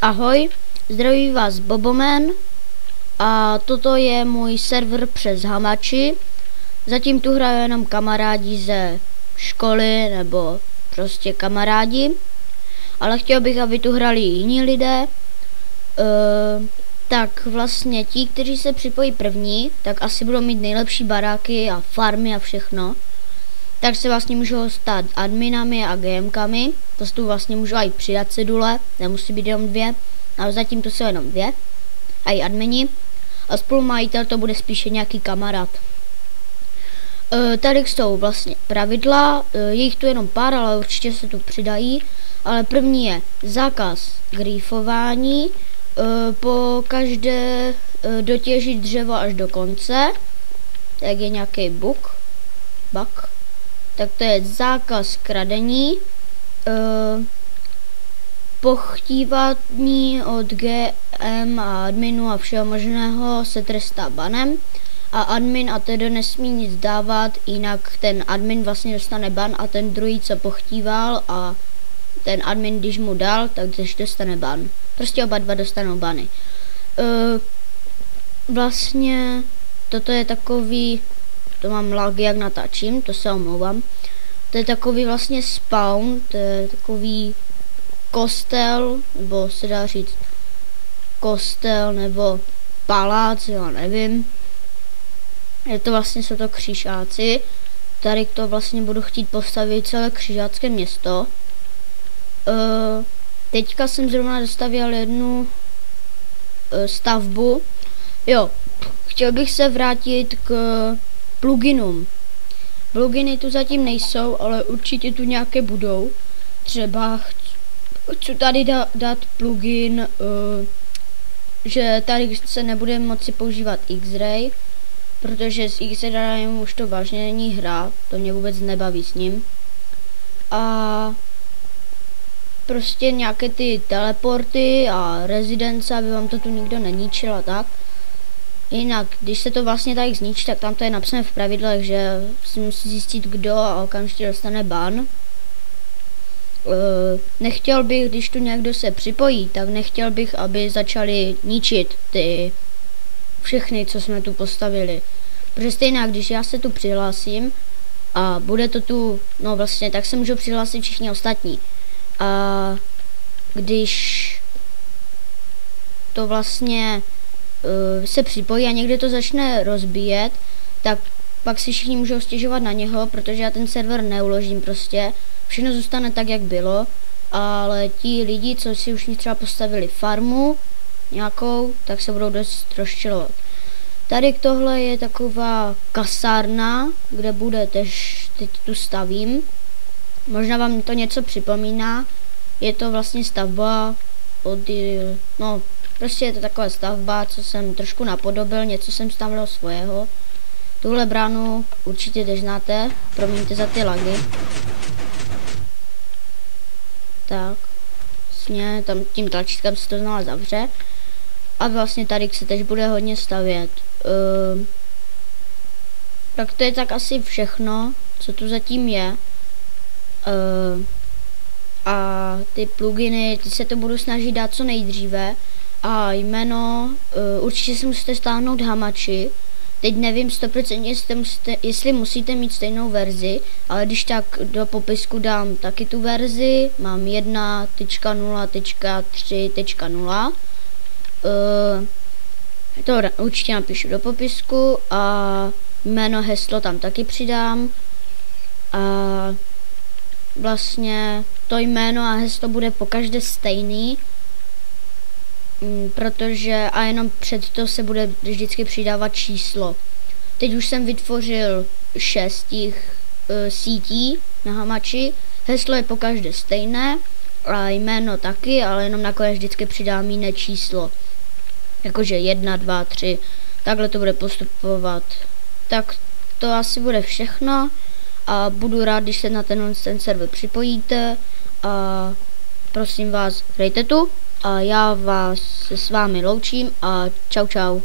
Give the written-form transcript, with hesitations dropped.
Ahoj, zdraví vás Boboman a toto je můj server přes Hamachi. Zatím tu hrají jenom kamarádi ze školy nebo prostě kamarádi, ale chtěl bych, aby tu hrali jiní lidé. Tak vlastně ti, kteří se připojí první, tak asi budou mít nejlepší baráky a farmy a všechno. Tak se vlastně můžou stát adminami a GMkami. To tu vlastně můžou i přidat cedule, nemusí být jenom 2, ale zatím to jsou jenom 2. A i admini. A spolumajitel to bude spíše nějaký kamarád. Tady jsou vlastně pravidla, je jich tu jenom pár, ale určitě se tu přidají. Ale první je zákaz griefování, po každé dotěžit dřevo až do konce. Tak je nějaký bug. Tak to je zákaz kradení, pochtívání od GM a adminu a všeho možného se trestá banem a admin a tedy nesmí nic dávat, jinak ten admin vlastně dostane ban a ten druhý, co pochtíval, a ten admin, když mu dal, tak tež dostane ban. Prostě oba dva dostanou bany. Vlastně toto je takový, to mám lag, jak natáčím, to se omlouvám. To je takový vlastně spawn, to je takový kostel, nebo se dá říct kostel, nebo palác, já nevím. Je to vlastně, jsou to křižáci. Tady to vlastně budu chtít postavit celé křižácké město. Teďka jsem zrovna dostavěl jednu stavbu. Jo, chtěl bych se vrátit k pluginům. Pluginy tu zatím nejsou, ale určitě tu nějaké budou. Třeba chci tady dát plugin, že tady se nebude moci používat X-Ray, protože s X-Rayem už to vážně není hra, to mě vůbec nebaví s ním. A prostě nějaké ty teleporty a rezidence, aby vám to tu nikdo neníčil a tak. Jinak, když se to vlastně tak zničí, tak tam to je napsané v pravidlech, že si musí zjistit kdo a okamžitě dostane ban. Nechtěl bych, když tu někdo se připojí, tak nechtěl bych, aby začali ničit ty všechny, co jsme tu postavili. Protože stejně, když já se tu přihlásím a bude to tu, no vlastně, tak se můžou přihlásit všichni ostatní. A když to vlastně se připojí a někde to začne rozbíjet, tak pak si všichni můžou stěžovat na něho, protože já ten server neuložím prostě. Všechno zůstane tak, jak bylo, ale ti lidi, co si už třeba postavili farmu nějakou, tak se budou dost rozčilovat. Tady tohle je taková kasárna, kde bude tež, teď tu stavím. Možná vám to něco připomíná. Je to vlastně stavba od, no prostě je to taková stavba, co jsem trošku napodobil, něco jsem stavil svého. Tuhle bránu určitě tež znáte, promiňte za ty lagy. Tak, vlastně tam tím tlačítkem se to znova zavře. A vlastně tady se tež bude hodně stavět. Tak to je tak asi všechno, co tu zatím je. A ty pluginy, ty se to budu snažit dát co nejdříve. A jméno, určitě si musíte stáhnout Hamachi. Teď nevím 100% jestli musíte mít stejnou verzi, ale když tak do popisku dám taky tu verzi. Mám 1.0.3.0. To určitě napíšu do popisku a jméno, heslo tam taky přidám. A vlastně to jméno a heslo bude pokaždé stejný, protože a jenom před to se bude vždycky přidávat číslo. Teď už jsem vytvořil 6 sítí na Hamachi, heslo je pokaždé stejné a jméno taky, ale jenom nakonec vždycky přidám jiné číslo. Jakože 1, 2, 3, takhle to bude postupovat. Tak to asi bude všechno a budu rád, když se na ten server připojíte a prosím vás, hrajte tu. A já vás se s vámi loučím a čau čau.